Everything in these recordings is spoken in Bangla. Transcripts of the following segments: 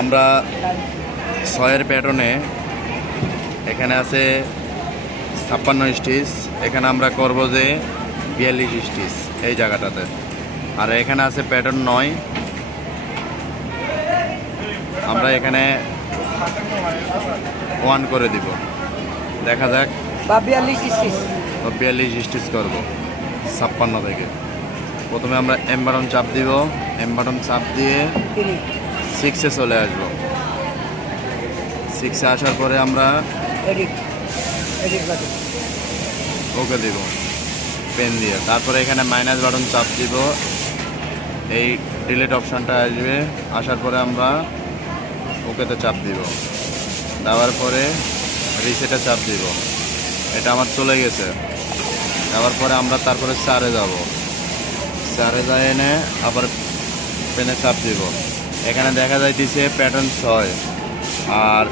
আমরা 6-এর প্যাটার্নে এখানে আছে 56 স্টিচ, এখানে আমরা করব যে 42 স্টিচ এই জায়গাটাতে। আর এখানে আছে প্যাটার্ন 9, আমরা এখানে 1 করে দিব। দেখা যাক 42 স্টিচ করব 56 থেকে। প্রথমে আমরা এম বাটন চাপ দিব, এম বাটন চাপ দিয়ে 6-এ চলে আসবো। 6-এ আসার পরে আমরা ওকে দিব পেন দিয়ে। তারপরে এখানে মাইনাস বাটন চাপ দিব, এই ডিলিট অপশানটা আসবে। আসার পরে আমরা ওকেতে চাপ দিব, দেওয়ার পরে রিসেটে চাপ দিব। এটা আমার চলে গেছে। যাওয়ার পরে আমরা তারপরে 4-এ যাব, 4-এ যাই এনে আবার পেনে চাপ দিব। এখানে দেখা যাইতেছে প্যাটার্ন 6 আর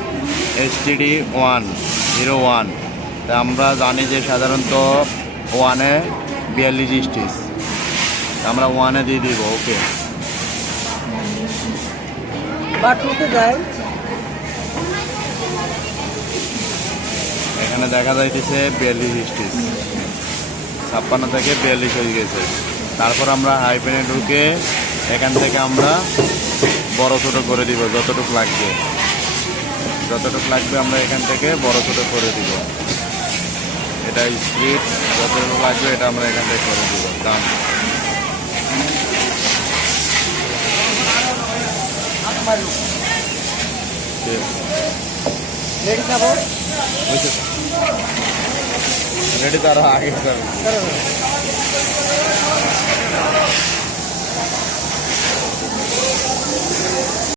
STD 101। তা আমরা জানি যে সাধারণত 1-এ 42 স্টিচ, আমরা 1-এ দিয়ে দিব। ওকে, এখানে দেখা যাইতেছে 42 স্টিচ, 56 থেকে 42 হয়ে গেছে। তারপর আমরা হাই পেনে ঢুকে এখান থেকে আমরা বড় ছোট করে দিব, যতটুকু লাগবে আমরা এখান থেকে বড় ছোট করে দিব। এটা স্প্লিট যতটুকু লাগবে এটা আমরা এখান থেকে করে দিব। দাম রেডি, তারা আগে